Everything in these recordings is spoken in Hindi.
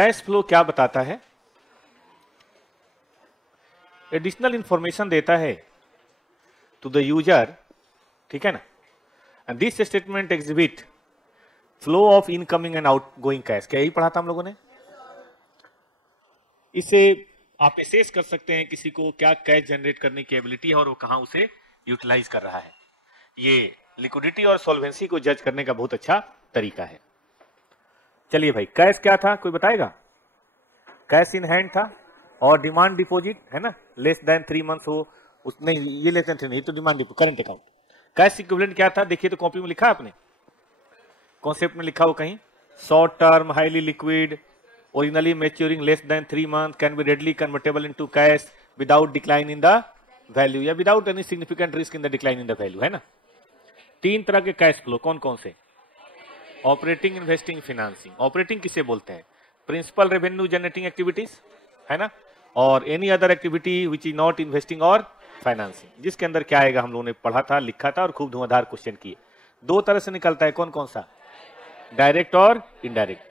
कैश फ्लो क्या बताता है? एडिशनल इंफॉर्मेशन देता है टू द यूजर, ठीक है ना। And this statement exhibit flow of incoming and outgoing cash. क्या यही पढ़ा था हम लोगों ने? इसे आप एसेस कर सकते हैं किसी को क्या कैश जनरेट करने की एबिलिटी है और वो कहां उसे यूटिलाइज कर रहा है। ये लिक्विडिटी और सॉल्वेंसी को जज करने का बहुत अच्छा तरीका है। चलिए भाई, कैश क्या था कोई बताएगा? कैश इन हैंड था और डिमांड डिपॉजिट है ना, लेस देन 3 मंथ्स हो उसने, ये लेस देन 3 नहीं तो demand deposit current account. Cash equivalent क्या था? देखिए तो कॉपी में लिखा है आपने, कॉन्सेप्ट में लिखा हो कहीं, short term highly liquid originally maturing less than 3 months can be readily convertible into cash without decline in the value या without any significant risk in the decline in the value, है ना। 3 तरह के कैश फ्लो कौन कौन से? Operating, investing, financing. ऑपरेटिंग किसे बोलते हैं? प्रिंसिपल रेवेन्यू जनरेटिंग एक्टिविटीज, है ना, और any other activity which is not investing और फाइनेंसिंग, जिसके अंदर क्या आएगा हम लोगों ने पढ़ा था, लिखा था और खूब धुआंधार क्वेश्चन किए। 2 तरह से निकलता है, कौन कौन सा? डायरेक्ट और इनडायरेक्ट।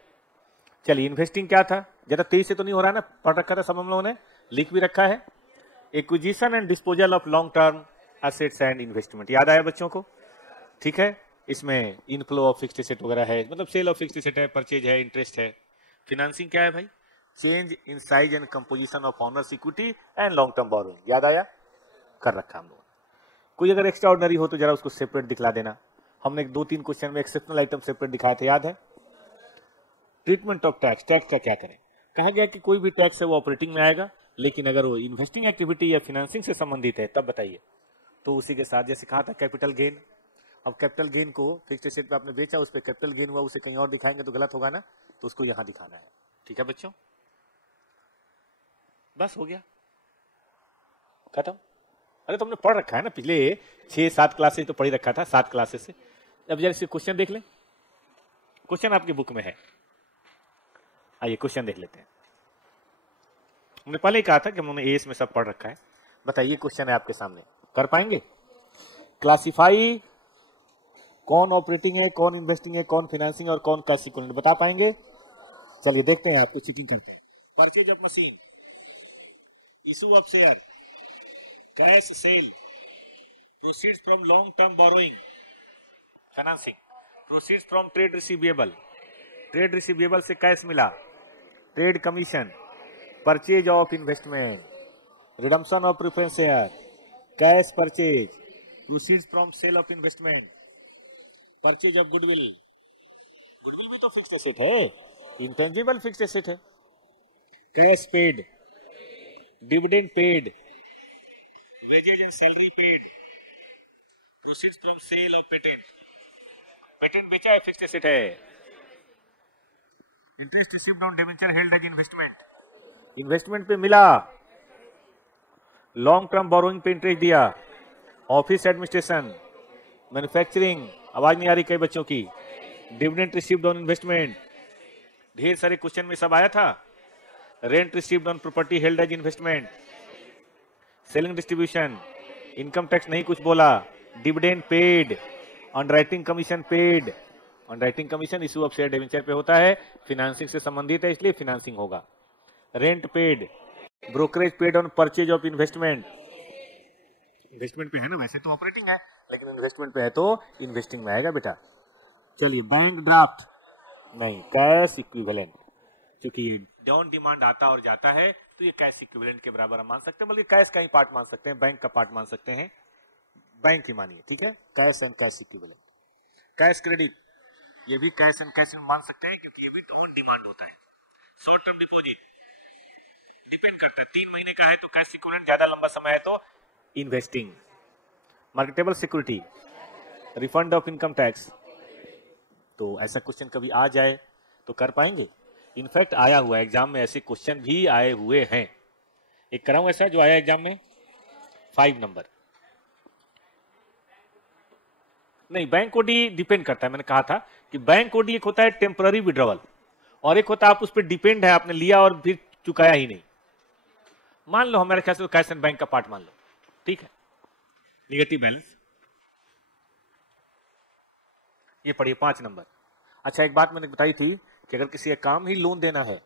चलिए, इन्वेस्टिंग क्या था? जरा तेज से तो नहीं हो रहा है ना, पढ़ रखा था सब हम लोगों ने, लिख भी रखा है। Acquisition and disposal of long term assets and investment, याद आया बच्चों को? ठीक है, इसमें इनफ्लो ऑफ फिक्स्ड एसेट वगैरह है, मतलब सेल ऑफ फिक्स्ड एसेट है, परचेज है, इंटरेस्ट है। फिनेंसिंग क्या है भाई? Change in size and composition of owners equity and long term borrowing, याद आया? कर रखा हम लोगों ने। कोई अगर एक्स्ट्रा ऑर्डिनरी हो तो जरा उसको सेपरेट दिखला देना। हमने 2-3 क्वेश्चन में एक्सेप्शनल आइटम सेपरेट दिखाए थे, याद है? ट्रीटमेंट ऑफ टैक्स, टैक्स का क्या करें? कहा गया कि कोई भी टैक्स है वो ऑपरेटिंग में आएगा, लेकिन अगर वो इन्वेस्टिंग एक्टिविटी या फिनेंसिंग से संबंधित है तब बताइए। तो उसी के साथ जैसे कहा था कैपिटल गेन, अब कैपिटल गेन को फिक्स्ड एसेट पे आपने बेचा, उस पर कैपिटल गेन हुआ, उसे कहीं और दिखाएंगे तो गलत होगा ना, तो उसको यहां दिखाना है। ठीक है बच्चों, बस हो गया, खत्म। अरे तुमने पढ़ रखा है ना, पिछले 6-7 क्लासेस तो पढ़ी रखा था, 7 क्लासेस से। अब जरा क्वेश्चन देख लें, क्वेश्चन आपकी बुक में है, आइए क्वेश्चन देख लेते हैं। हमने पहले ही कहा था कि हमने एस में सब पढ़ रखा है। बताइए, क्वेश्चन है आपके सामने, कर पाएंगे? क्लासिफाई कौन ऑपरेटिंग है, कौन इन्वेस्टिंग है, कौन फाइनेंसिंग और कौन कैश इक्विवेलेंट, बता पाएंगे? चलिए देखते हैं, आपको चेकिंग करते हैं। Purchase of machine, issue of share, cash sale, proceeds from long term borrowing financing, proceeds from trade receivable, trade receivable से कैश मिला, trade commission, purchase of investment, redemption of preference share, cash purchase, proceeds from sale of investment, purchase of goodwill. Goodwill भी तो फिक्स्ड एसेट है, इंटेंजिबल फिक्स्ड एसेट है। Cash paid, dividend paid, wages and salary paid, proceeds from sale of patent, patent बेचा है, फिक्स्ड एसेट है। Interest received on debenture held as investment, investment पे मिला, लॉन्ग टर्म बोरोइंग पे इंटरेस्ट दिया, ऑफिस एडमिनिस्ट्रेशन, मैन्युफैक्चरिंग, आवाज नहीं आ रही कई बच्चों की, डिविडेंड रिसीव्ड ऑन इन्वेस्टमेंट, ढेर सारे क्वेश्चन में सब आया था। Rent received on property held as investment, selling distribution, income tax नहीं कुछ बोला, dividend paid, underwriting commission paid, underwriting commission issue of share debenture पे होता है, फाइनेंसिंग से संबंधित है इसलिए फाइनेंसिंग होगा। Rent paid, brokerage paid on purchase of investment, investment पे है ना, वैसे तो ऑपरेटिंग है लेकिन इन्वेस्टमेंट पे है तो इन्वेस्टिंग में आएगा बेटा। चलिए, बैंक ड्राफ्ट नहीं, कैश इक्विवेलेंट, क्योंकि ये डाउन डिमांड आता और जाता है तो ये कैश इक्विवेलेंट के बराबर हम मान सकते हैं, बल्कि कैश का ही पार्ट मान सकते हैं, बैंक का पार्ट मान सकते हैं, बैंक ही मानिए, ठीक है। Cash and cash equivalent, cash credit, ये भी कैश एंड कैश मान सकते हैं क्योंकि ये भी डाउन डिमांड होता है। शॉर्ट टर्म डिपॉजिट डिपेंड करता है, 3 महीने का है तो कैश इक्विवेलेंट, ज्यादा लंबा समय है तो investing. Marketable security, refund of income tax, तो ऐसा क्वेश्चन कभी आ जाए तो कर पाएंगे? इनफैक्ट आया हुआ है एग्जाम में, ऐसे क्वेश्चन भी आए हुए हैं। एक कराऊं ऐसा जो आया एग्जाम में, 5 नंबर। नहीं, बैंक ओडी डिपेंड करता है, मैंने कहा था कि बैंक ओडी एक होता है टेम्पररी विड्रॉवल और एक होता है आप उस पर डिपेंड है, आपने लिया और फिर चुकाया ही नहीं। मान लो हमारे ख्याल से तो कैश एंड बैंक का पार्ट मान लो, ठीक है। निगेटिव बैलेंस, ये पढ़िए 5 नंबर। अच्छा, एक बात मैंने बताई थी कि अगर किसी का काम ही लोन देना है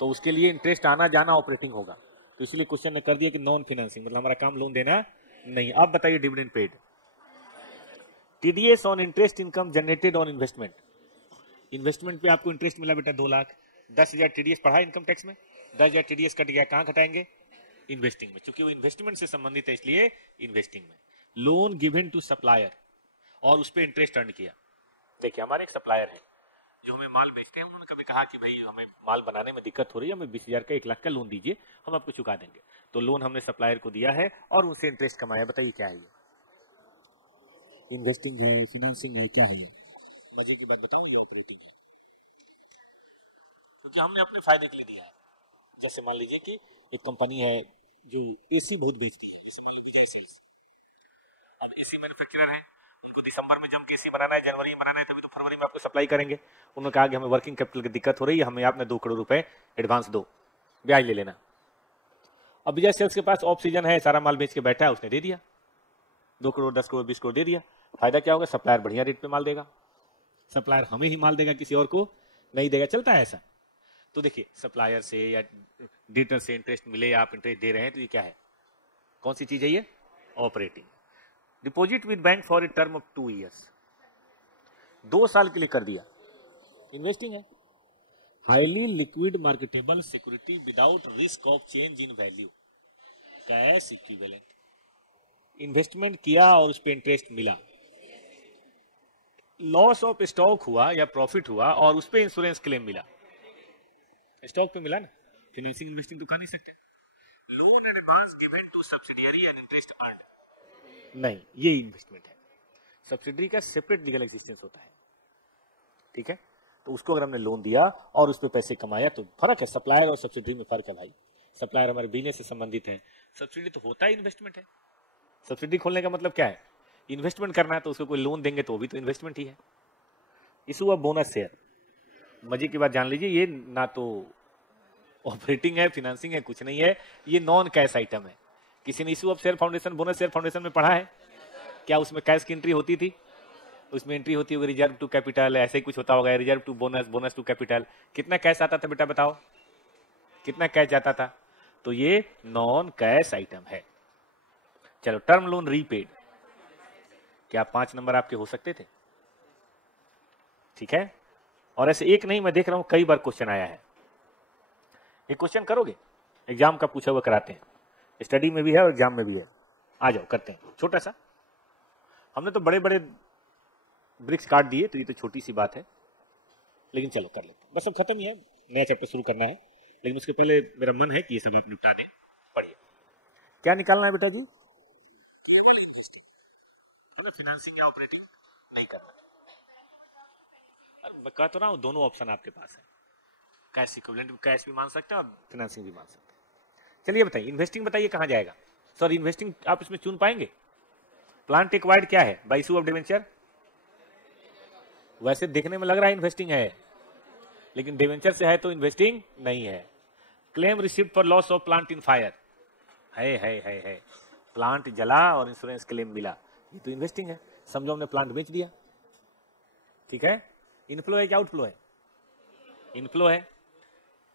तो उसके लिए इंटरेस्ट आना जाना ऑपरेटिंग होगा, तो इसलिए क्वेश्चन ने कर दिया कि नॉन फाइनेंसिंग, मतलब हमारा काम लोन देना नहीं। अब बताइए dividend paid, TDS on interest income generated on investment. Investment पे आपको इंटरेस्ट मिला बेटा 2 लाख, 10,000 टीडीएस पढ़ा इनकम टैक्स में, 10,000 टीडीएस कट गया, कहां घटाएंगे? इन्वेस्टिंग में, क्योंकि वो इन्वेस्टमेंट से संबंधित है इसलिए इन्वेस्टिंग में। लोन गिवन टू सप्लायर और उस पर इंटरेस्ट अर्न किया। देखिए हमारे एक सप्लायर है जो हमें माल बेचते हैं, उन्होंने कभी कहा कि भाई हमें माल बनाने में दिक्कत हो रही है, हमें 20,000 का 1 लाख का लोन दीजिए, हम आपको चुका देंगे। तो लोन हमने सप्लायर को दिया है और उनसे इंटरेस्ट कमाया। बताइए क्या है ये? इन्वेस्टिंग है, फाइनेंसिंग है, क्या है ये? मजे की बात बताऊं, ये ऑपरेटिंग है, क्योंकि हमने अपने फायदे के लिए दिया है। जैसे मान लीजिए कि एक कंपनी है जो एसी बहुत बेचती है, अब एसी मैन्युफैक्चरर है, उनको दिसंबर में जम के एसी बनाना है, जनवरी में बनाना है, तभी तो फरवरी में आपको सप्लाई करेंगे। उन्होंने कहा कि हमें वर्किंग कैपिटल की दिक्कत हो रही है, हमें आपने 2 करोड़ रुपए एडवांस दो, ब्याज ले लेना। अब विजय सेल्स के पास ऑफ सीजन है, सारा माल बेच के बैठा है, उसने दे दिया 2 करोड़ 10 करोड़ 20 करोड़ दे दिया। फायदा क्या होगा? सप्लायर बढ़िया रेट पे माल देगा, सप्लायर हमें ही माल देगा, किसी और को नहीं देगा। चलता है ऐसा। तो देखिए सप्लायर से या डिटर से इंटरेस्ट मिले या आप इंटरेस्ट दे रहे हैं, तो ये क्या है? कौन सी चीज है ये? Operating. Deposit with bank for a term of 2 years, 2 साल के लिए कर दिया, इन्वेस्टिंग है। Highly liquid marketable security without risk of change in value, cash equivalent. Investment किया और उस पर इंटरेस्ट मिला, लॉस ऑफ स्टॉक हुआ या प्रॉफिट हुआ और उस पर इंश्योरेंस क्लेम मिला। स्टॉक पे मिला ना, फाइनेंसिंग इन्वेस्टिंग तो कर नहीं सकते। Loan advance given to subsidiary and interest earned, नहीं, ये इन्वेस्टमेंट है। सब्सिडियरी का सेपरेट लीगल एक्जिस्टेंस होता है, ठीक है। तो उसको अगर हमने लोन दिया और उस पर पैसे कमाया तो फर्क है, सप्लायर और सब्सिडियरी में फर्क है भाई। सप्लायर हमारे बिजनेस से संबंधित है, सब्सिडी तो होता है इन्वेस्टमेंट है। सब्सिडी खोलने का मतलब क्या है? इन्वेस्टमेंट करना है, तो उसको कोई लोन देंगे तो वो भी तो इन्वेस्टमेंट ही है। इशू ऑफ बोनस शेयर, मजे की बात जान लीजिए, ये ना तो ऑपरेटिंग है, फाइनेंसिंग है, कुछ नहीं है, ये नॉन कैश आइटम है। किसी ने issue of share foundation, bonus share foundation में पढ़ा है क्या? उसमें कैश की एंट्री होती थी? उसमें एंट्री होती होगी रिजर्व टू कैपिटल, ऐसे ही कुछ होता होगा, reserve to bonus, bonus to capital. कितना कैश आता था बेटा बताओ, कितना कैश जाता था? तो ये नॉन कैश आइटम है। चलो टर्म लोन रीपेड, क्या 5 नंबर आपके हो सकते थे? ठीक है। और ऐसे एक नहीं, मैं देख रहा हूं कई बार क्वेश्चन आया है। ये क्वेश्चन करोगे? एग्जाम का पूछा हुआ कराते हैं, स्टडी में भी है और एग्जाम में भी है। आ जाओ करते हैं, छोटा सा। हमने तो बड़े बड़े ब्रिक्स काट दिए, तो ये तो छोटी सी बात है, लेकिन चलो कर लेते हैं। बस अब खत्म ही है, नया चैप्टर शुरू करना है, लेकिन उसके पहले मेरा मन है कि ये सब आप निपटा दें। पढ़िए, क्या निकालना है बेटा जी? फाइनेंसिंग या ऑपरेटिंग नहीं करना। मैं कह तो रहा हूं दोनों ऑप्शन आपके पास है, कैश इक्विवेलेंट, कैश भी मान सकते हैं और फाइनेंसिंग भी मान सकते हैं। चलिए बताइए, इन्वेस्टिंग बताइए कहां जाएगा? सॉरी, इन्वेस्टिंग आप इसमें चुन पाएंगे? प्लांट एक्वायर्ड क्या है? Bye issue of debenture. वैसे देखने में लग रहा है इन्वेस्टिंग है, लेकिन डिवेंचर से है तो इन्वेस्टिंग नहीं है। Claim received for loss of plant in fire, है। प्लांट जला और इंश्योरेंस क्लेम मिला, ये तो इन्वेस्टिंग है। समझो हमने प्लांट बेच दिया, ठीक है। इनफ्लो है क्या आउटफ्लो है? इनफ्लो है।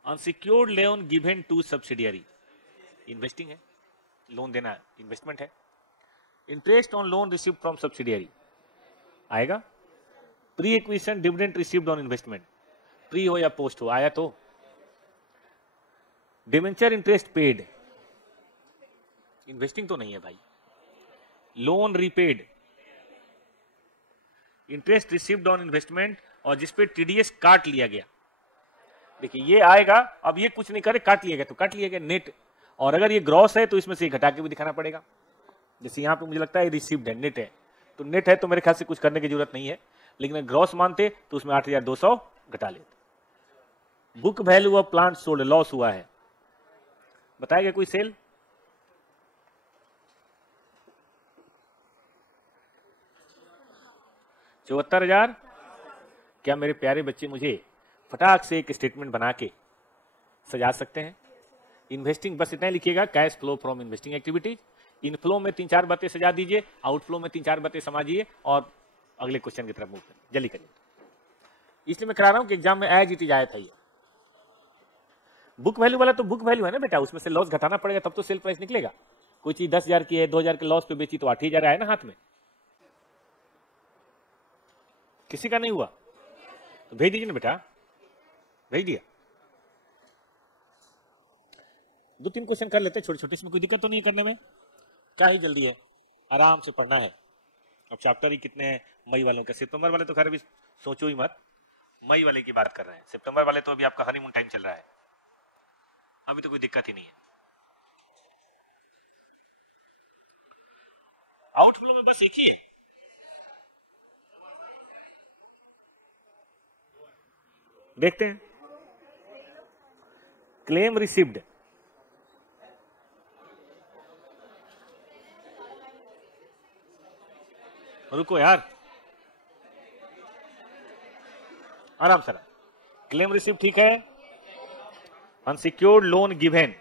Unsecured loan given to subsidiary, investing है, लोन देना इन्वेस्टमेंट है। Interest on loan received from subsidiary आएगा। Pre acquisition dividend received on investment, pre हो या पोस्ट हो, आया तो। डिवेंचर इंटरेस्ट पेड, इन्वेस्टिंग तो नहीं है भाई। Loan repaid, interest received on investment और जिसपे टीडीएस काट लिया गया। देखिए ये आएगा, अब ये कुछ नहीं करे, काट लिया गया तो काट लिया गया नेट, और अगर ये ग्रॉस है तो इसमें से घटा के भी दिखाना पड़ेगा। जैसे यहां पे मुझे लगता है रिसीव्ड है, नेट है, तो नेट है तो मेरे ख्याल से कुछ करने की जरूरत नहीं है, लेकिन अगर ग्रॉस मानते तो उसमें 8,200 घटा लेते। Book value of plant sold, loss हुआ है, बताएगा कोई सेल? $74,000। क्या मेरे प्यारे बच्चे मुझे फटाक से एक स्टेटमेंट बना के सजा सकते हैं? इन्वेस्टिंग बस इतना लिखिएगा, cash flow from investing activities. Inflow में 3-4 बातें सजा दीजिए, आउटफ्लो में 3-4 बातें समझिए और अगले क्वेश्चन की तरफ मूव करिए, जल्दी करिए। इसलिए मैं करा रहा हूं कि एग्जाम में एज इट इज आया था ये। बुक वैल्यू वाला तो बुक वैल्यू है ना बेटा, उसमें से लॉस घटाना पड़ेगा तब तो सेल प्राइस निकलेगा। कोई चीज 10,000 की है, 2,000 के लॉस पे बेची तो 8,000 आया ना हाथ में। किसी का नहीं हुआ तो भेज दीजिए ना बेटा, भेज दिया। 2-3 क्वेश्चन कर लेते हैं छोटे छोटे, इसमें कोई दिक्कत तो नहीं करने में, क्या ही जल्दी है, आराम से पढ़ना है। अब चैप्टर ही कितने हैं मई वालों के, सितंबर वाले तो खैर अभी सोचो ही मत, मई वाले की बात कर रहे हैं। सितंबर वाले तो अभी आपका हनीमून टाइम चल रहा है, अभी तो कोई दिक्कत ही नहीं है। आउटफ्लो में बस एक ही है, देखते हैं। क्लेम रिसीव्ड, रुको यार, आराम से। क्लेम रिसीव ठीक है, unsecured loan given,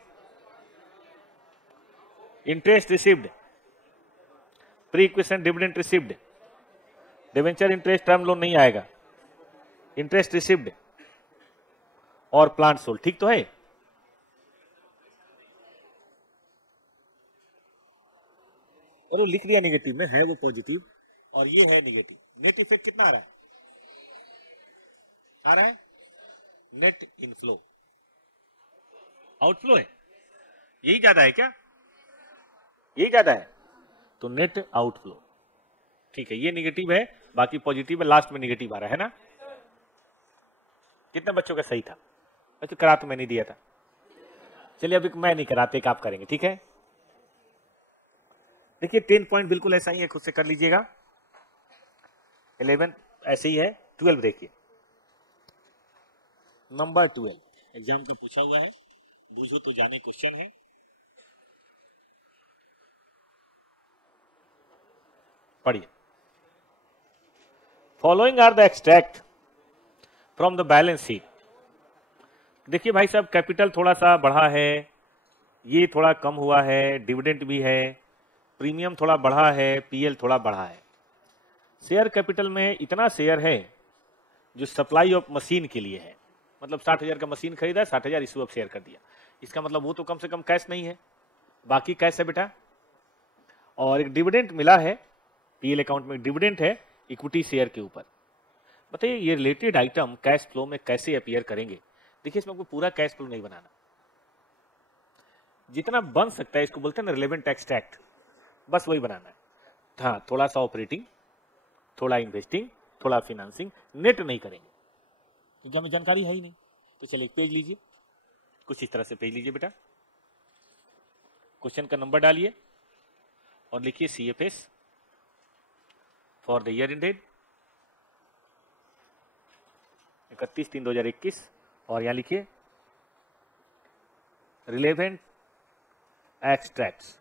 interest received, pre acquisition dividend received, debenture interest term loan नहीं आएगा, इंटरेस्ट रिसीव्ड और प्लांट सोल्ड, ठीक तो है। और वो लिख दिया नेगेटिव में, है वो पॉजिटिव और ये है नेगेटिव। नेट इफेक्ट कितना आ रहा है? आ रहा है नेट इनफ्लो, आउटफ्लो है, यही ज्यादा है क्या? यही ज्यादा है तो नेट आउटफ्लो, ठीक है। ये नेगेटिव है, बाकी पॉजिटिव है, लास्ट में नेगेटिव आ रहा है ना। कितने बच्चों का सही था? तो करा तो मैंने दिया था, चलिए अभी मैं नहीं कराते, आप करेंगे, ठीक है। देखिए 10 पॉइंट बिल्कुल ऐसा ही है, खुद से कर लीजिएगा। 11 ऐसे ही है, 12 देखिए, नंबर 12 एग्जाम का पूछा हुआ है, बूझो तो जाने क्वेश्चन है। पढ़िए, following are the extract from the balance sheet. देखिए भाई साहब, कैपिटल थोड़ा सा बढ़ा है, ये थोड़ा कम हुआ है, डिविडेंड भी है, प्रीमियम थोड़ा बढ़ा है, पीएल थोड़ा बढ़ा है। शेयर कैपिटल में इतना शेयर है जो सप्लाई ऑफ मशीन के लिए है, मतलब 60,000 का मशीन खरीदा, 60,000 इशू ऑफ शेयर कर दिया, इसका मतलब वो तो कम से कम कैश नहीं है, बाकी कैश है बेटा। और एक डिविडेंड मिला है, पीएल अकाउंट में डिविडेंड है इक्विटी शेयर के ऊपर। बताइए ये रिलेटेड आइटम कैश फ्लो में कैसे अपीयर करेंगे? देखिए इसमें आपको पूरा कैश फ्लो नहीं बनाना, जितना बन सकता है इसको बोलते हैं ना रिलेवेंट एक्सट्रैक्ट, बस वही बनाना है। हाँ, थोड़ा सा ऑपरेटिंग, थोड़ा इन्वेस्टिंग, थोड़ा फाइनेंसिंग, नेट नहीं करेंगे क्योंकि हमें जानकारी है ही नहीं। तो चलिए पेज लीजिए, कुछ इस तरह से पेज लीजिए बेटा, क्वेश्चन का नंबर डालिए और लिखिए CFS for the year ended 31/3/2021 और यहां लिखिए relevant extracts.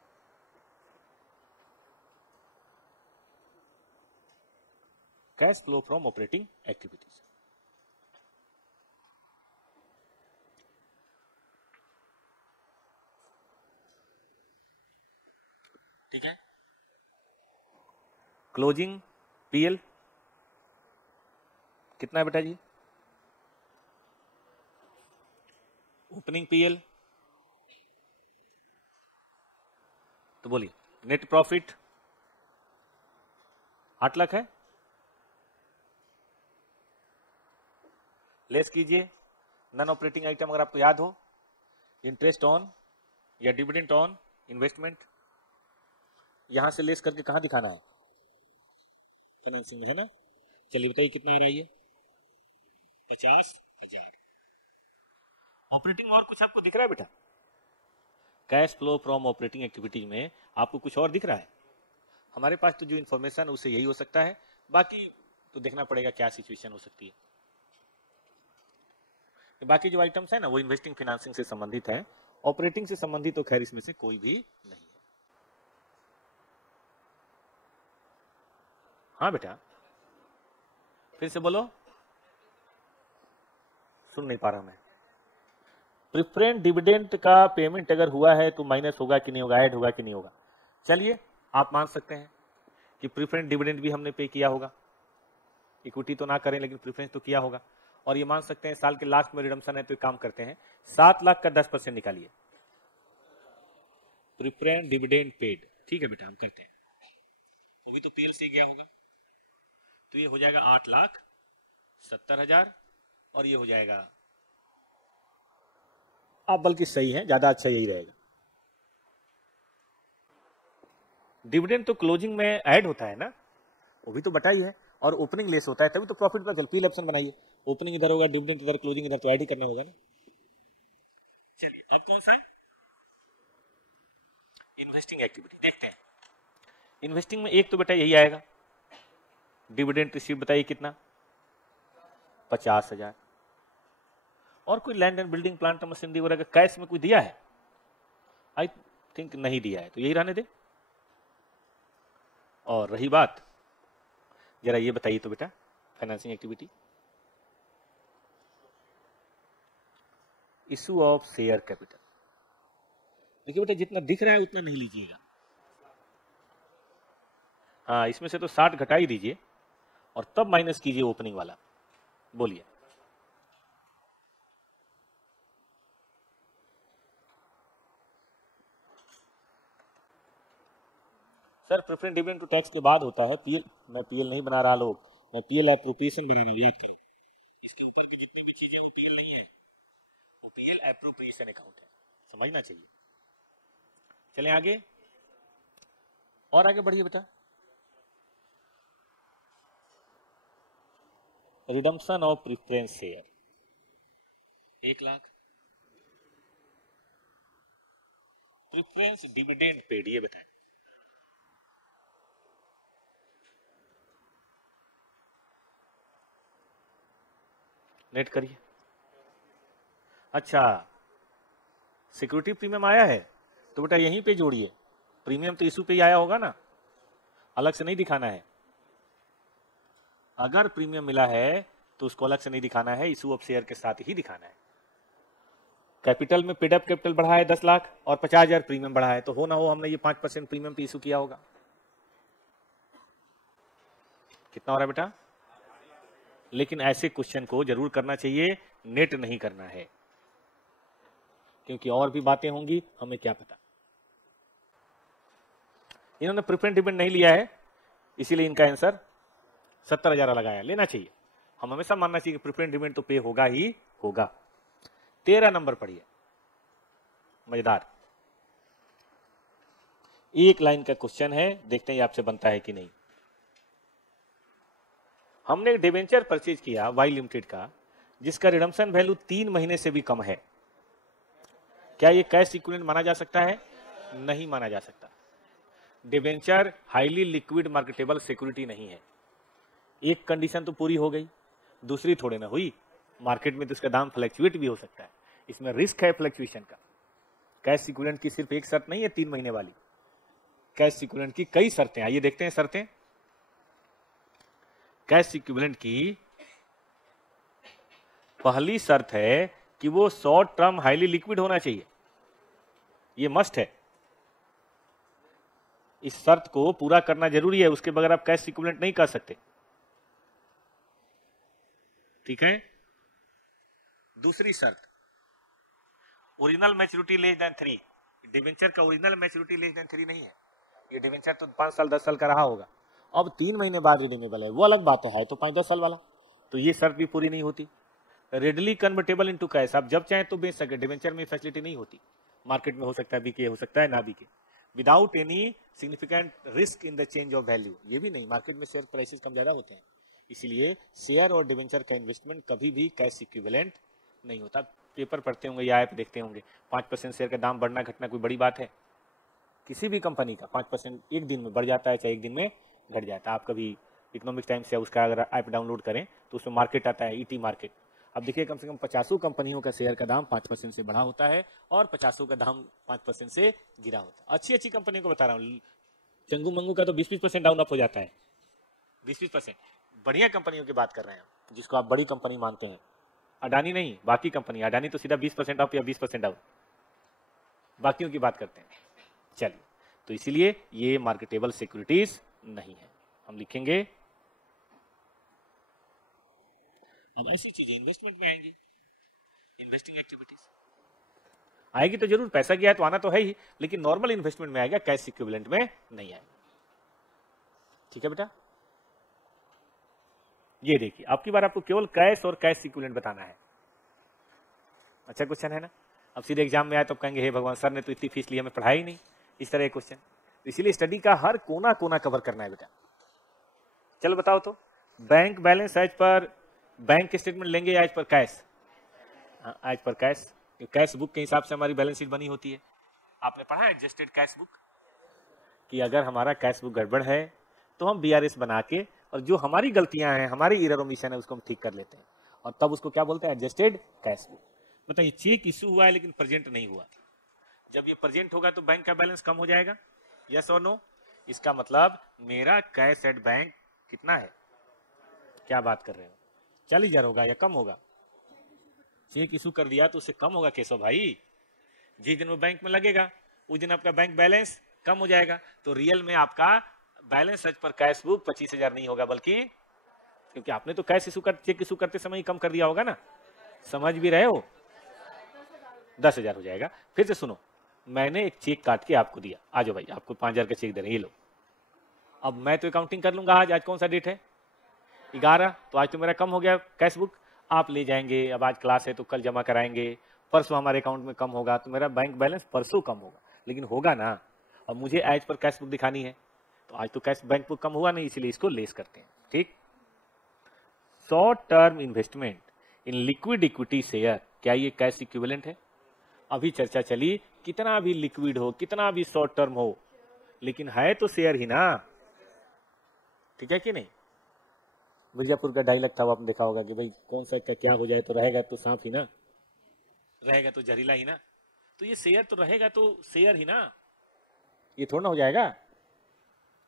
Cash flow from operating activities. ठीक है, क्लोजिंग पीएल कितना है बेटा जी? ओपनिंग पीएल तो बोलिए, नेट प्रॉफिट 8 लाख है, लेस कीजिए नॉन ऑपरेटिंग आइटम अगर आपको याद हो, इंटरेस्ट ऑन या डिविडेंड ऑन इन्वेस्टमेंट, यहां से लेस करके कहां दिखाना है? फाइनेंसिंग में है ना। चलिए बताइए कितना आ रहा है ये? 50,000। ऑपरेटिंग और कुछ आपको दिख रहा है बेटा? Cash flow from operating activities में आपको कुछ और दिख रहा है? हमारे पास तो जो इन्फॉर्मेशन उससे यही हो सकता है, बाकी तो देखना पड़ेगा क्या सिचुएशन हो सकती है। बाकी जो आइटम्स है ना वो इन्वेस्टिंग फाइनेंसिंग से संबंधित है, ऑपरेटिंग से संबंधित तो खैर इसमें से कोई भी नहीं है। हाँ बेटा फिर से बोलो, सुन नहीं पा रहा मैं। प्रेफरेंस डिविडेंड का पेमेंट अगर हुआ है तो माइनस होगा कि नहीं होगा, ऐड होगा कि नहीं होगा? चलिए आप मान सकते हैं कि प्रेफरेंस डिविडेंड भी हमने पे किया होगा, इक्विटी तो ना करें लेकिन प्रेफरेंस तो किया होगा। और ये मान सकते हैं साल के लास्ट में रिडम्पशन है, तो एक काम करते हैं 7 लाख का 10% निकालिए, प्रिफरेंस डिविडेंड पेड। ठीक है बेटा, हम करते हैं, वो भी तो पीएल से गया होगा, तो ये हो जाएगा 8,70,000 और ये हो जाएगा, आप बल्कि सही है, ज्यादा अच्छा यही रहेगा। डिविडेंड तो क्लोजिंग में ऐड होता है ना, वो भी तो बटा ही है, और ओपनिंग लेस होता है, तभी तो प्रॉफिट पर पीएल ऑप्शन बनाइए। ओपनिंग इधर होगा, डिविडेंड इधर, क्लोजिंग इधर, तो ऐड ही करना होगा ना। चलिए अब कौन सा है, इन्वेस्टिंग एक्टिविटी देखते हैं। इन्वेस्टिंग में एक तो बेटा यही आएगा, डिविडेंड रिसीव बताइए कितना, 50,000। और कोई land and building plant machinery वगैरह का कैश में कोई दिया है? आई थिंक नहीं दिया है, तो यही रहने दे। और रही बात, जरा ये बताइए तो बेटा, financing activity, issue of share capital. देखिए बेटा, जितना दिख रहा है उतना नहीं लीजिएगा। हाँ, इसमें से तो 60 घटा ही दीजिए और तब माइनस कीजिए ओपनिंग वाला। बोलिए सर, प्रेफरेंस डिविडेंड तो टैक्स के बाद होता है। पीएल, मैं पीएल नहीं बना रहा लोग, मैं पीएल एप्रोप्रिएशन बना रहा हूं, याद करें। इसके ऊपर की जितनी भी चीजें वो पीएल नहीं है, वो पीएल एप्रोप्रिएशन अकाउंट है, समझना चाहिए। चलें आगे, और आगे बढ़िए बेटा। Redemption of preference share 1 lakh, preference dividend paid ये बताएं। नेट करिए। अच्छा, सिक्योरिटी प्रीमियम आया है तो बेटा यहीं पे जोड़िए, प्रीमियम तो इशू पे ही आया होगा ना, अलग से नहीं दिखाना है। अगर प्रीमियम मिला है तो उसको अलग से नहीं दिखाना है, इशू ऑफ शेयर के साथ ही दिखाना है। कैपिटल में पेड अप कैपिटल बढ़ा है 10 लाख और 50,000 प्रीमियम बढ़ा है, तो हो ना हो हमने ये 5% प्रीमियम पे इशू किया होगा। कितना हो रहा है बेटा? लेकिन ऐसे क्वेश्चन को जरूर करना चाहिए, नेट नहीं करना है, क्योंकि और भी बातें होंगी, हमें क्या पता। इन्होंने प्रेफरेंस डिविडेंड नहीं लिया है, इसीलिए इनका आंसर 70,000 लगाया। लेना चाहिए, हम हमेशा मानना चाहिए कि प्रेफरेंस डिविडेंड तो पे होगा ही होगा। 13 नंबर पढ़िए, मजेदार, एक लाइन का क्वेश्चन है, देखते हैं आपसे बनता है कि नहीं। हमने एक डिबेंचर परचेज किया वाई लिमिटेड का, जिसका रिडम्पशन वैल्यू 3 महीने से भी कम है। क्या यह कैश इक्विवेलेंट माना जा सकता है? नहीं माना जा सकता। Debenture highly liquid marketable security नहीं है। एक कंडीशन तो पूरी हो गई, दूसरी थोड़ी ना हुई। मार्केट में तो इसका दाम फ्लक्चुएट भी हो सकता है, इसमें रिस्क है फ्लक्चुएशन का। कैश इक्विवेलेंट की सिर्फ एक शर्त नहीं है 3 महीने वाली, कैश इक्विवेलेंट की कई शर्तें। आइए देखते हैं शर्तें। कैश इक्विवेलेंट की पहली शर्त है कि वो शॉर्ट टर्म हाईली लिक्विड होना चाहिए, ये मस्ट है। इस शर्त को पूरा करना जरूरी है, उसके बगैर आप कैश इक्विवेलेंट नहीं कर सकते। ठीक है। दूसरी शर्त, original maturity less than 3। Debenture का ओरिजिनल मैच्योरिटी लेस देन 3 नहीं है, ये डिवेंचर तो 5 साल 10 साल का रहा होगा, अब 3 महीने बाद रिडीमेबल है, वो अलग बात है तो 5-10 साल वाला, तो ये शर्त भी पूरी नहीं होती। रेडली कन्वर्टेबल इनटू कैश, आप जब चाहें तो बेच सके, डिवेंचर में फैसिलिटी नहीं होती। मार्केट में हो सकता है बिके, हो सकता है ना बिके, without any significant risk in the change of value, ये भी नहीं। मार्केट में शेयर प्राइसेस कम ज्यादा होते हैं, इसीलिए शेयर और डिवेंचर का इन्वेस्टमेंट कभी भी कैश इक्विवेलेंट नहीं होता। पेपर पढ़ते होंगे या ऐप देखते होंगे, 5% शेयर का दाम बढ़ना घटना कोई बड़ी बात है? किसी भी कंपनी का 5% एक दिन में बढ़ जाता है, चाहे एक दिन में घट जाता है। आप कभी इकोनॉमिक टाइम्स से उसका अगर ऐप डाउनलोड करें तो उसमें मार्केट आता है, ईटी मार्केट। अब देखिए, कम से कम 50 कंपनियों का शेयर का दाम 5% से बढ़ा होता है और 50 का दाम 5% से गिरा होता है। अच्छी अच्छी कंपनियों को बता रहा हूँ, चंगू मंगू का तो 20-20% डाउन अप हो जाता है, 20-20%। बढ़िया कंपनियों की बात कर रहे हैं, जिसको आप बड़ी कंपनी मानते हैं। अडानी नहीं, बाकी कंपनी। अडानी तो सीधा 20% अप या 20% डाउन, बाकियों की बात करते हैं। चलिए, तो इसीलिए ये मार्केटेबल सिक्योरिटीज नहीं है। हम लिखेंगे अब ऐसी चीजें इन्वेस्टमेंट में आएंगी, इन्वेस्टिंग एक्टिविटीज आएगी तो जरूर, पैसा गया है तो आना तो है ही, लेकिन नॉर्मल इन्वेस्टमेंट में आएगा, कैश इक्विवेलेंट में नहीं आएगा। ठीक है बेटा, ये देखिए आपकी बार आपको केवल कैश और कैश इक्विवेलेंट बताना है। अच्छा क्वेश्चन है ना। अब सीधे एग्जाम में आए तो कहेंगे हे भगवान, सर ने तो इतनी फीस ली, हमें पढ़ाया ही नहीं, इस तरह क्वेश्चन। तो इसीलिए स्टडी का हर कोना कोना कवर करना है बेटा। चलो बताओ तो, bank balance as per bank statement लेंगे या as per cash? As per cash. Cash book के हिसाब से हमारी बैलेंस शीट बनी होती है। आपने पढ़ा है एडजस्टेड कैश बुक, कि अगर हमारा कैश बुक गड़बड़ है तो हम बीआरएस बना के, और जो हमारी गलतियां हैं, हमारी एरर ओमिशन है, उसको हम ठीक कर लेते हैं, और तब उसको क्या बोलते हैं? Adjusted cash book. बताइए, चेक इशू हुआ है लेकिन प्रेजेंट नहीं हुआ, जब ये प्रेजेंट होगा तो बैंक का बैलेंस कम हो जाएगा, यस और नो? इसका मतलब मेरा कैश एट बैंक कितना है? क्या बात कर रहे हो, 40,000 होगा या कम होगा? चेक इशू कर दिया तो उससे कम होगा केशव भाई। जिस दिन वो बैंक में लगेगा उस दिन आपका बैंक बैलेंस कम हो जाएगा। तो रियल में आपका balance as per cash book 25,000 नहीं होगा, बल्कि, क्योंकि आपने तो कैश इशू चेक इशू करते समय ही कम कर दिया होगा ना, समझ भी रहे हो? 10,000 हो जाएगा। फिर से सुनो, मैंने एक चेक काट के आपको दिया, आ जाओ भाई, आपको 5,000 का चेक दे रहे हैं, ये लो। अब मैं तो अकाउंटिंग कर लूंगा, आज कौन सा डेट है? 11। तो आज तो मेरा कम हो गया कैश बुक, आप ले जाएंगे, अब आज क्लास है तो कल जमा कराएंगे, परसों हमारे अकाउंट में कम होगा, तो मेरा बैंक बैलेंस परसों कम होगा, लेकिन होगा ना। अब मुझे एज पर कैश बुक दिखानी है, तो आज तो कैश बैंक बुक कम हुआ नहीं, इसलिए इसको लेस करते हैं। ठीक। Short term investment in liquid equity share, क्या ये कैश इक्विवेलेंट है? अभी चर्चा चली, कितना भी लिक्विड हो, कितना भी शॉर्ट टर्म हो, लेकिन है तो शेयर ही ना। ठीक है कि नहीं? मिर्जापुर का डायलॉग था, वो आपने देखा होगा कि भाई कौन सा क्या हो जाए तो रहेगा तो सांप ही ना, रहेगा तो जहरीला ही ना। तो ये शेयर तो रहेगा तो शेयर ही ना, ये थोड़ा ना हो जाएगा।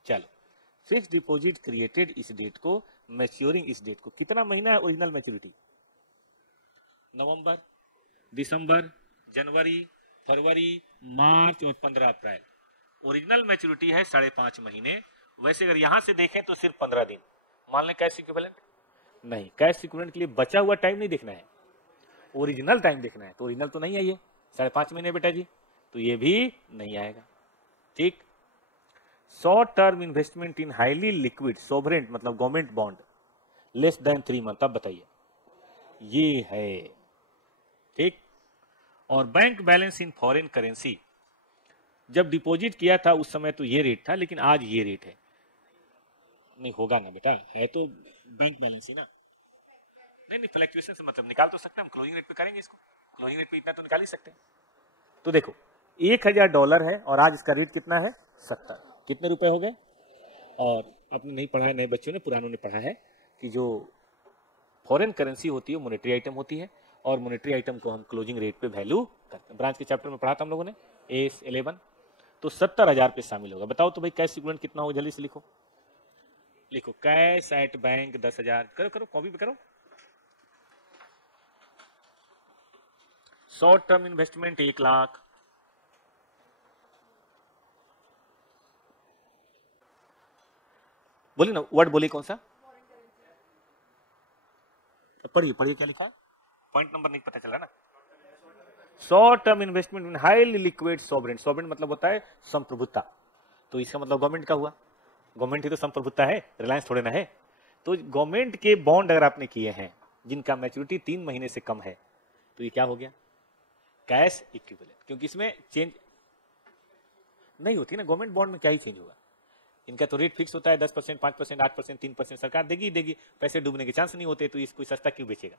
चलो, फिक्स डिपॉजिट क्रिएटेड इस डेट को, मैच्योरिंग इस डेट को, कितना महीना है ओरिजिनल मैच्योरिटी? नवंबर, दिसंबर, जनवरी, फरवरी, मार्च और 15 अप्रैल। ओरिजिनल मैच्योरिटी है 5.5 महीने। वैसे अगर यहां से देखें तो सिर्फ 15 दिन। मान लें कैश इक्विवेलेंट? नहीं, कैश इक्विवेलेंट के लिए बचा हुआ टाइम नहीं देखना है, ओरिजिनल टाइम देखना है। तो ओरिजिनल तो नहीं है ये, 5.5 महीने बेटा जी, तो ये भी नहीं आएगा। ठीक। Short term investment in highly liquid sovereign, मतलब government bond, less than 3 month. अब बताइए, ये है। ठीक। और bank balance in foreign currency, जब डिपॉजिट किया था उस समय तो ये रेट था, लेकिन आज ये रेट है। नहीं होगा ना बेटा, है तो बैंक बैलेंस ही ना। नहीं, फ्लक्चुएशन से मतलब निकाल तो सकते हैं हम, क्लोजिंग रेट पे करेंगे इसको, क्लोजिंग रेट पे इतना तो निकाल ही सकते हैं। तो देखो, $1,000 है और आज इसका रेट कितना है? 70। कितने रुपए हो गए? और आपने नहीं पढ़ा है, नए बच्चों ने, पुरानों ने पढ़ा है कि जो फॉरेन करेंसी होती है मॉनेटरी आइटम होती है, और मॉनेटरी आइटम को हम क्लोजिंग रेट पे वैल्यू करते हैं। ब्रांच के चैप्टर में पढ़ा था हम लोगों ने, AS 11। तो 70,000 पे शामिल होगा। बताओ तो भाई कैश इक्विवेलेंट कितना हो, जल्दी से लिखो। लिखो, कैश एट बैंक 10,000। करो करो, कॉपी पे करो। शॉर्ट टर्म इन्वेस्टमेंट 1 लाख, बोलिए ना, वर्ड बोलिए कौन सा? पढ़िए पढ़िए, क्या लिखा? पॉइंट नंबर नहीं पता चला ना। Short term investment in highly liquid sovereign, sovereign मतलब होता है संप्रभुता, तो इसका मतलब गवर्नमेंट का हुआ। गवर्नमेंट ही तो संप्रभुता है, रिलायंस थोड़े ना है। तो गवर्नमेंट के बॉन्ड अगर आपने किए हैं जिनका मैच्योरिटी 3 महीने से कम है, तो ये क्या हो गया? Cash equivalent. क्योंकि इसमें चेंज नहीं होती ना, गवर्नमेंट बॉन्ड में क्या ही चेंज होगा। इनका तो रेट फिक्स होता है, 10%, 5%, 8%, 3% सरकार देगी ही देगी, पैसे डूबने के चांस नहीं होते, तो इसको सस्ता क्यों बेचेगा?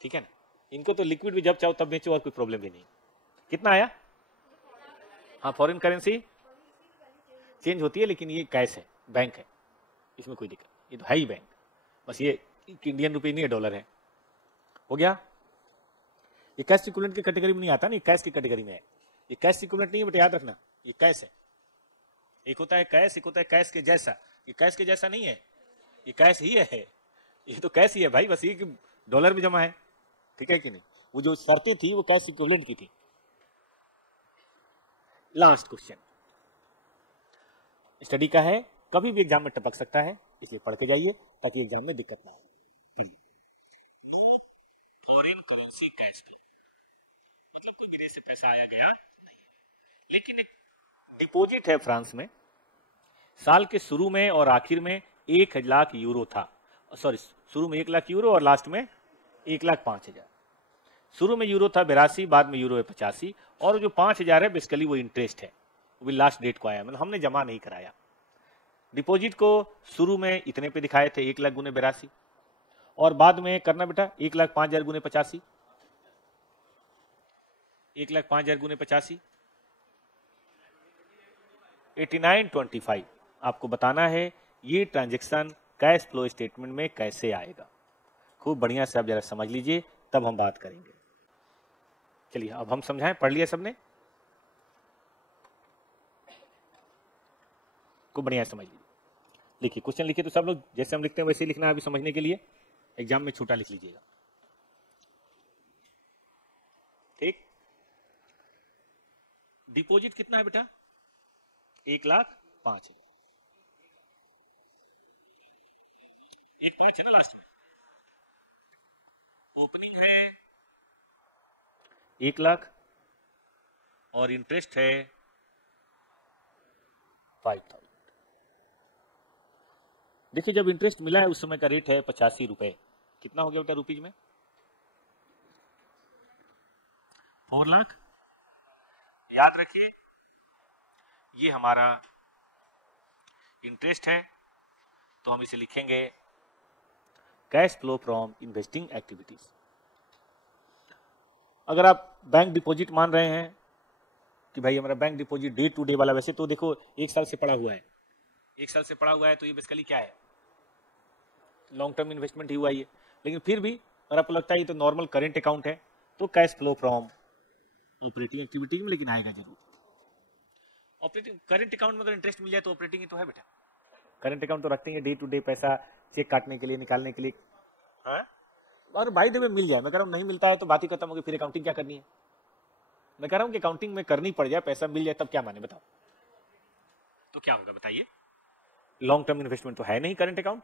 ठीक है ना। इनको तो लिक्विड भी जब चाहो तब बेचो और कोई प्रॉब्लम भी नहीं। कितना आया? हाँ, फॉरेन करेंसी चेंज होती है, लेकिन ये कैश है, बैंक है, इसमें कोई दिक्कत, ये तो है ही बैंक। बस ये इंडियन रुपए नहीं है, डॉलर है। हो गया। ये कैश इक्विवेलेंट की कैटेगरी में नहीं आता, नहीं कैश की कैटेगरी में है। ये कैश इक्विवेलेंट नहीं है बेटा, याद रखना, ये कैश है। एक होता है कैश, एक होता है कैश के जैसा। ये कैश के जैसा नहीं है, ये कैश ही है, ये तो कैश ही है भाई, बस ये कि डॉलर में जमा है। ठीक है कि नहीं? वो जो शर्तें थी वो कैश इक्विवेलेंट की थी। लास्ट क्वेश्चन स्टडी का है, कभी भी एग्जाम में टपक सकता है, इसलिए पढ़ के जाइए ताकि एग्जाम में दिक्कत ना हो। सी कैश फ्लो, मतलब कोई विदेश से पैसा आया गया नहीं। लेकिन एक डिपॉजिट है फ्रांस में, साल के शुरू में और आखिर में 1,00,000 यूरो था, सॉरी शुरू में 1,00,000 यूरो और लास्ट में 1,05,000। शुरू में यूरो था 82, बाद में यूरो है 85, और जो 5,000 है बेसिकली वो इंटरेस्ट है, वो भी लास्ट डेट को आया, मतलब हमने जमा नहीं कराया। डिपॉजिट को शुरू में इतने पे दिखाए थे 1,00,000 गुने 82, और बाद में करना बेटा 1,05,000 गुने 85, 1,05,000 गुने 85, 8925 आपको बताना है ये ट्रांजैक्शन कैश फ्लो स्टेटमेंट में कैसे आएगा। खूब बढ़िया से आप जरा समझ लीजिए, तब हम बात करेंगे। चलिए अब हम समझाएं, पढ़ लिया सबने, खूब बढ़िया समझ लीजिए। लिखिए क्वेश्चन, लिखिए तो सब लोग जैसे हम लिखते हैं वैसे लिखना है अभी समझने के लिए, एग्जाम में छोटा लिख लीजिएगा, ठीक। डिपॉजिट कितना है बेटा? 1,05,000, 1,05,000 है ना लास्ट में। ओपनिंग है 1,00,000 और इंटरेस्ट है 5,000। देखिए जब इंटरेस्ट मिला है उस समय का रेट है 85 रुपए, कितना हो गया बेटा रुपीज में? 4 लाख। याद रखिए ये हमारा इंटरेस्ट है, तो हम इसे लिखेंगे cash flow from investing activities. अगर आप बैंक डिपॉजिट मान रहे हैं कि भाई हमारा bank deposit day to day वाला, वैसे तो देखो 1 साल से पड़ा हुआ है, 1 साल से पड़ा हुआ है, तो ये बेसिकली क्या है, लॉन्ग टर्म इन्वेस्टमेंट ही हुआ है। लेकिन फिर भी अगर आपको लगता है ये तो नॉर्मल करेंट अकाउंट है, तो cash flow from operating activity में लेकिन आएगा जरूर। ऑपरेटिंग करेंट अकाउंट में अगर इंटरेस्ट मिल जाए तो ऑपरेटिंग ही तो है बेटा। करेंट अकाउंट तो रखते हैं डे टू डे पैसा चेक काटने के लिए, निकालने के लिए, हाँ? और बाय द वे मिल जाए, मैं कह रहा हूँ नहीं मिलता है तो बात ही खत्म होगी, फिर अकाउंटिंग क्या करनी है। मैं कह रहा हूँ कि अकाउंटिंग में करनी पड़ जाए, पैसा मिल जाए तब क्या माने बताओ, तो क्या होगा बताइए। लॉन्ग टर्म इन्वेस्टमेंट तो है नहीं करेंट अकाउंट,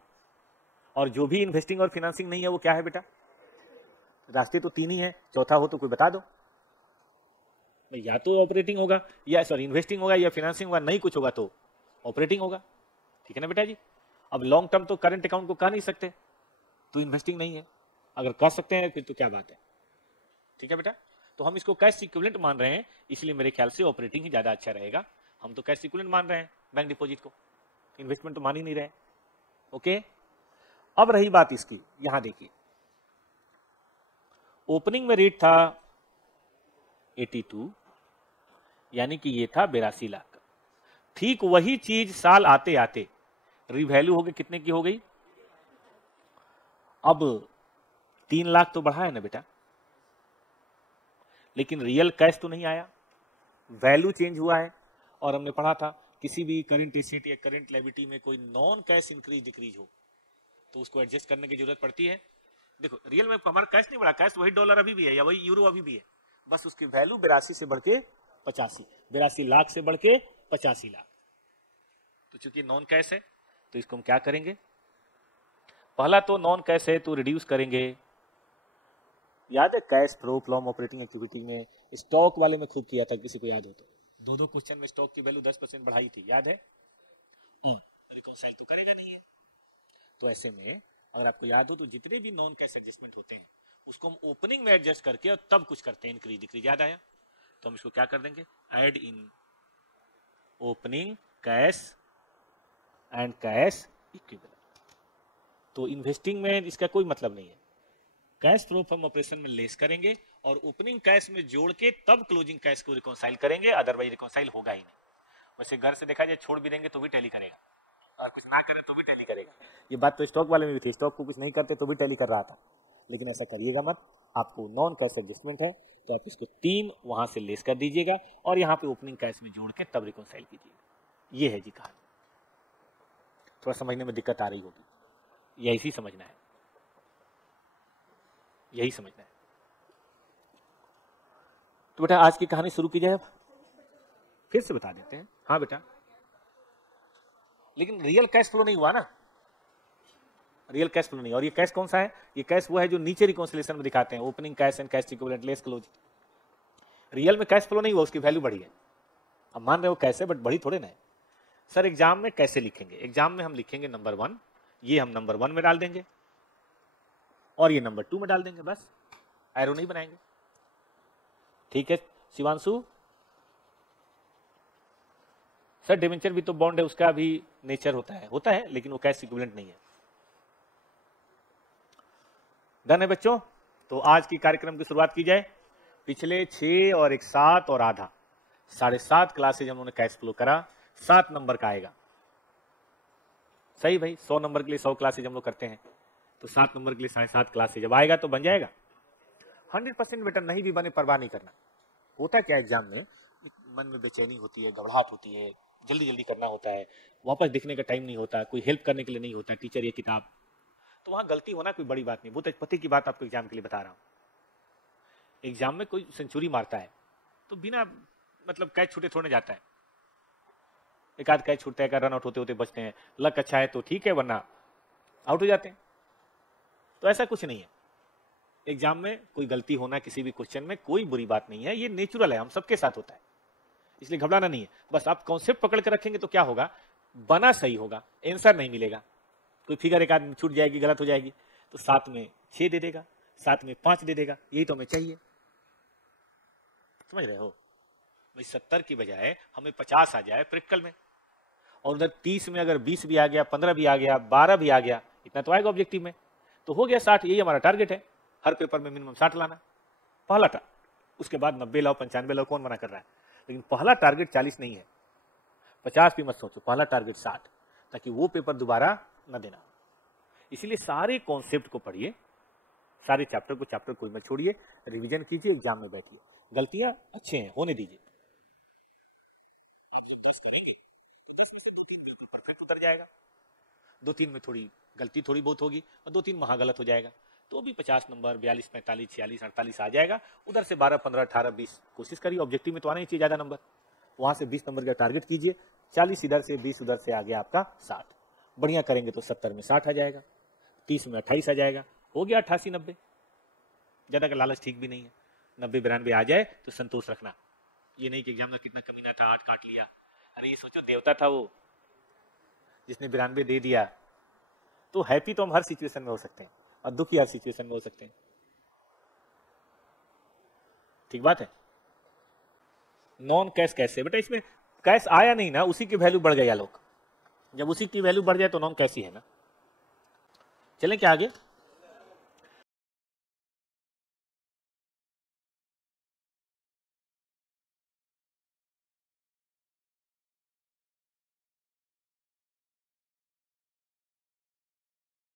और जो भी इन्वेस्टिंग और फिनेंसिंग नहीं है वो क्या है बेटा? रास्ते तो 3 ही है, चौथा हो तो कोई बता दो। या तो ऑपरेटिंग होगा, या सॉरी इन्वेस्टिंग होगा, या फिनेंसिंग होगा, नहीं कुछ होगा तो ऑपरेटिंग होगा, ठीक है ना बेटा जी। अब लॉन्ग टर्म तो करंट अकाउंट को कह नहीं सकते, तो इन्वेस्टिंग नहीं है, अगर कह सकते हैं फिर तो क्या बात है, ठीक है बेटा। तो हम इसको कैश इक्विवेलेंट मान रहे हैं, इसलिए मेरे ख्याल से ऑपरेटिंग ही ज्यादा अच्छा रहेगा। हम तो कैश इक्विवेलेंट मान रहे हैं बैंक डिपॉजिट को, इन्वेस्टमेंट तो मान ही नहीं रहे, ओके। अब रही बात इसकी, यहां देखिए ओपनिंग में रेट था 82, यानी कि ये था 82 लाख का। ठीक वही चीज साल आते आते रिवैल्यू हो गई, कितने की हो गई? अब 3 लाख तो बढ़ा है ना बेटा, लेकिन रियल कैश तो नहीं आया, वैल्यू चेंज हुआ है। और हमने पढ़ा था किसी भी करंट एसेट या करंट लायबिलिटी में कोई नॉन कैश इंक्रीज डिक्रीज हो तो उसको एडजस्ट करने की जरूरत पड़ती है। देखो रियल में हमारा कैश नहीं बढ़ा, कैश वही डॉलर अभी भी है या वही यूरो अभी भी है, बस उसकी वैल्यू 82 से बढ़ के 85, 82 लाख से बढ़ के 85 लाख। तो चूंकि नॉन कैश है तो इसको हम क्या करेंगे, पहला तो नॉन कैश है तो रिड्यूस करेंगे। याद है cash flow from operating activity में स्टॉक वाले में खूब किया था, किसी को याद हो तो, 2 क्वेश्चन में स्टॉक की वैल्यू 10% बढ़ाई थी, याद है। रिकॉन्साइल तो करेगा नहीं है, तो ऐसे में अगर आपको याद हो तो जितने भी नॉन कैश एडजस्टमेंट होते हैं उसको हम ओपनिंग में एडजस्ट करके और तब कुछ करते हैं इंक्रीज डिक्रीज, याद आया। तो हम इसको क्या कर देंगे, add in opening cash and cash equivalent. तो इन्वेस्टिंग में इसका कोई मतलब नहीं है, कैश फ्लो फ्रॉम ऑपरेशन में लेस करेंगे और ओपनिंग कैश में जोड़ के तब क्लोजिंग कैश को रिकॉन्साइल करेंगे, अदरवाइज रिकॉन्साइल होगा ही नहीं। वैसे घर से देखा जाए छोड़ भी देंगे तो भी टैली करेगा, और कुछ ना करे तो भी टैली करेगा। ये बात तो स्टॉक वाले में भी थी, स्टॉक को कुछ नहीं करते तो भी टैली कर रहा था, लेकिन ऐसा करिएगा मत। आपको नॉन कैश एडजस्टमेंट है तो आप इसको 3 वहां से लेस कर दीजिएगा और यहाँ पे ओपनिंग कैश में जोड़ के तब रिकॉन्साइल कीजिएगा। ये है जी कहानी। थोड़ा समझने में दिक्कत आ रही होगी, यही समझना है, यही समझना है। तो बेटा आज की कहानी शुरू की जाए, अब फिर से बता देते हैं। हाँ बेटा, लेकिन रियल कैश फ्लो नहीं हुआ ना, रियल कैश फ्लो नहीं। और ये कैश कौन सा है? ये कैश वो है जो नीचे रिकॉन्सिलिएशन में दिखाते हैं, opening cash and cash equivalent less closing. Real में कैश फ्लो नहीं हुआ, उसकी वैल्यू बढ़ी है। अब मान रहे हो कैसे, बट बढ़ी थोड़े ना है। सर एग्जाम में कैसे लिखेंगे? एग्जाम में हम लिखेंगे नंबर 1, ये हम नंबर 1 में डाल देंगे और ये नंबर 2 में डाल देंगे, बस एरो नहीं बनाएंगे। ठीक है शिवांशु? सर डिवेंचर भी तो बॉन्ड है, उसका भी नेचर होता है लेकिन वो कैश इक्विवेलेंट नहीं है। डन है बच्चों? तो आज की कार्यक्रम की शुरुआत की जाए। पिछले 6 और 1 7 और आधा 7.5 क्लासेज हम लोगों ने कैश फ्लो करा। 7 नंबर का आएगा। सही भाई, 100 नंबर के लिए 100 क्लासेज हम लोग करते हैं, तो 7 नंबर के लिए 7.5 क्लासेज जब आएगा तो बन जाएगा। 100% बेटर नहीं भी बने परवाह नहीं करना। होता क्या एग्जाम में, मन में बेचैनी होती है, घबराहट होती है, जल्दी जल्दी करना होता है, वापस दिखने का टाइम नहीं होता, कोई हेल्प करने के लिए नहीं होता, टीचर ये किताब, तो वहां गलती होना कोई बड़ी बात नहीं। बहुत पति की बात आपको एग्जाम के लिए बता रहा हूं। एग्जाम में कोई सेंचुरी मारता है तो बिना मतलब कैच छूटे थोड़े जाता है, एक आध कैच छूटता है, रन आउट होते होते बचते हैं, लक अच्छा है तो ठीक है, वरना आउट हो जाते हैं। तो ऐसा कुछ नहीं है। एग्जाम में कोई गलती होना किसी भी क्वेश्चन में कोई बुरी बात नहीं है, ये नेचुरल है, हम सबके साथ होता है, इसलिए घबराना नहीं है। बस आप कॉन्सेप्ट पकड़ के रखेंगे तो क्या होगा, बना सही होगा, आंसर नहीं मिलेगा। कोई फिगर एक आदमी छूट जाएगी, गलत हो जाएगी, तो 7 में 6 दे देगा, 7 में 5 दे देगा, यही तो हमें चाहिए। समझ रहे हो? 70 की बजाय हमें 50 आ जाए प्रैक्टिकल में, और उधर 30 में अगर 20 भी आ गया, 15 भी आ गया, 12 भी आ गया, इतना तो आएगा ऑब्जेक्टिव में, तो हो गया 60। यही हमारा टारगेट है, हर पेपर में मिनिमम 60 लाना, पहला टारगेट। उसके बाद 90 लाओ, 95 लाओ, कौन मना कर रहा है, लेकिन पहला टारगेट 40 नहीं है, 50 भी मत सोचो, पहला टारगेट 60, ताकि वो पेपर दोबारा न देना। इसीलिए सारे कॉन्सेप्ट को पढ़िए, सारे चैप्टर कोई मत छोड़िए, रिवीजन कीजिए, एग्जाम में बैठिए। गलतियां अच्छे हैं, होने दीजिए। 2-3 में थोड़ी गलती थोड़ी बहुत होगी और 2-3 महागलत हो जाएगा, तो भी 50 नंबर 42, 45, 46, 48 आ जाएगा। उधर से 12, 15, 18, 20 कोशिश करिए, ऑब्जेक्टिव में तो आना ही चाहिए ज्यादा नंबर, वहां से 20 नंबर का टारगेट कीजिए। 40 इधर से, 20 उधर से आ गया आपका 60। बढ़िया करेंगे तो 70 में 60 आ जाएगा, 30 में 28 आ जाएगा, हो गया 88, 90। ज्यादा का लालच ठीक भी नहीं है, 90, 92 आ जाए तो संतोष रखना। ये नहीं कि एग्जाम में कितना कमीना था, 8 काट लिया। अरे ये सोचो देवता था वो जिसने 92 दे दिया। तो हैप्पी तो हम हर सिचुएशन में हो सकते हैं और दुखी हर सिचुएशन में हो सकते हैं। ठीक बात है। नॉन कैश कैसे बेटा, इसमें कैश आया नहीं ना, उसी की वैल्यू बढ़ गई। लोग जब उसी की वैल्यू बढ़ जाए तो नॉन कैश ही है ना। चलें क्या आगे?